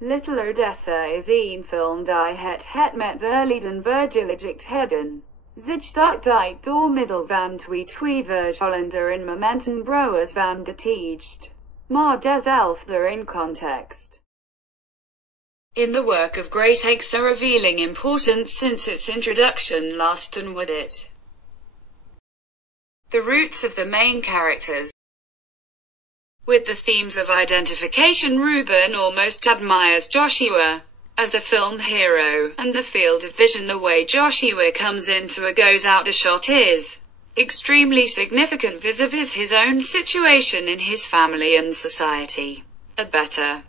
Little Odessa is een film die het met verleden vergelijkt heden. Zich dat door middel van twee verschillende in momenten broers van detached, maar dezelfde in context. In the work of great extra revealing importance since its introduction last and with it. The roots of the main characters. With the themes of identification, Reuben almost admires Joshua as a film hero, and the field of vision, the way Joshua comes into or goes out the shot, is extremely significant vis-a-vis his own situation in his family and society. A better.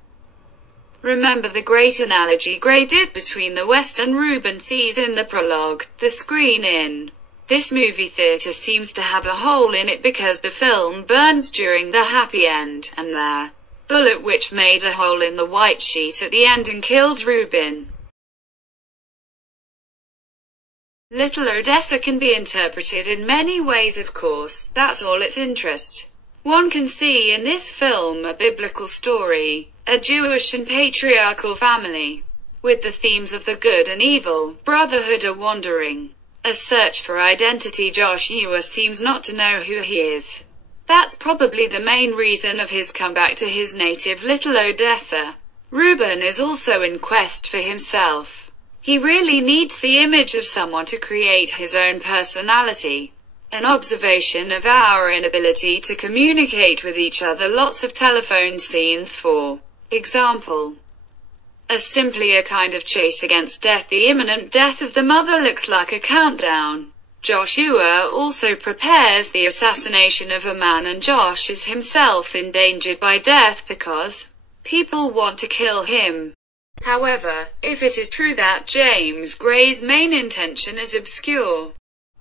Remember the great analogy Gray did between the West and Reuben sees in the prologue. The screen in this movie theater seems to have a hole in it because the film burns during the happy end, and their bullet which made a hole in the white sheet at the end and killed Reuben. Little Odessa can be interpreted in many ways, of course, that's all its interest. One can see in this film a biblical story, a Jewish and patriarchal family, with the themes of the good and evil, brotherhood or wandering, a search for identity. Joshua seems not to know who he is. That's probably the main reason of his comeback to his native Little Odessa. Reuben is also in quest for himself. He really needs the image of someone to create his own personality. An observation of our inability to communicate with each other. Lots of telephone scenes, for example, are simply a kind of chase against death. The imminent death of the mother looks like a countdown. Joshua also prepares the assassination of a man, and Josh is himself endangered by death because people want to kill him. However, if it is true that James Gray's main intention is obscure,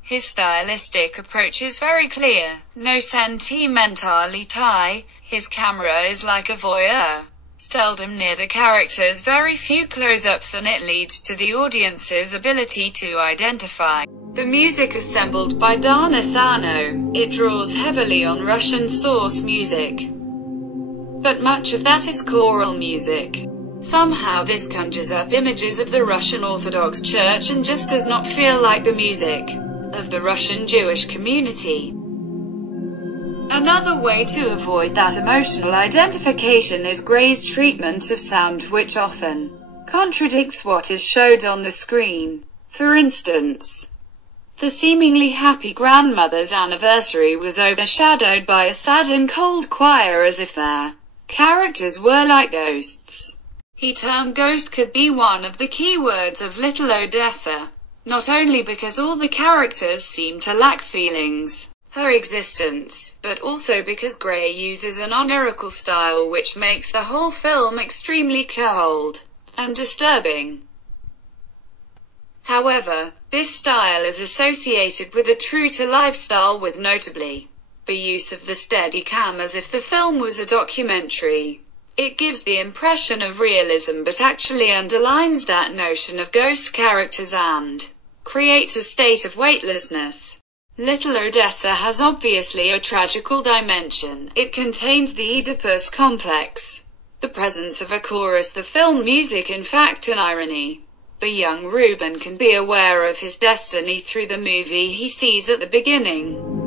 his stylistic approach is very clear. No sentimentality, his camera is like a voyeur, seldom near the characters, very few close-ups, and it leads to the audience's ability to identify. The music assembled by Sano, it draws heavily on Russian source music, but much of that is choral music. Somehow this conjures up images of the Russian Orthodox Church and just does not feel like the music of the Russian Jewish community. Another way to avoid that emotional identification is Gray's treatment of sound, which often contradicts what is showed on the screen. For instance, the seemingly happy grandmother's anniversary was overshadowed by a sad and cold choir, as if their characters were like ghosts. He termed ghost could be one of the key words of Little Odessa, not only because all the characters seem to lack feelings her existence, but also because Gray uses an onirical style which makes the whole film extremely cold and disturbing. However, this style is associated with a true-to-life style, with notably the use of the Steadicam as if the film was a documentary. It gives the impression of realism but actually underlines that notion of ghost characters and creates a state of weightlessness. Little Odessa has obviously a tragical dimension. It contains the Oedipus complex, the presence of a chorus, the film music, in fact an irony. The young Reuben can be aware of his destiny through the movie he sees at the beginning.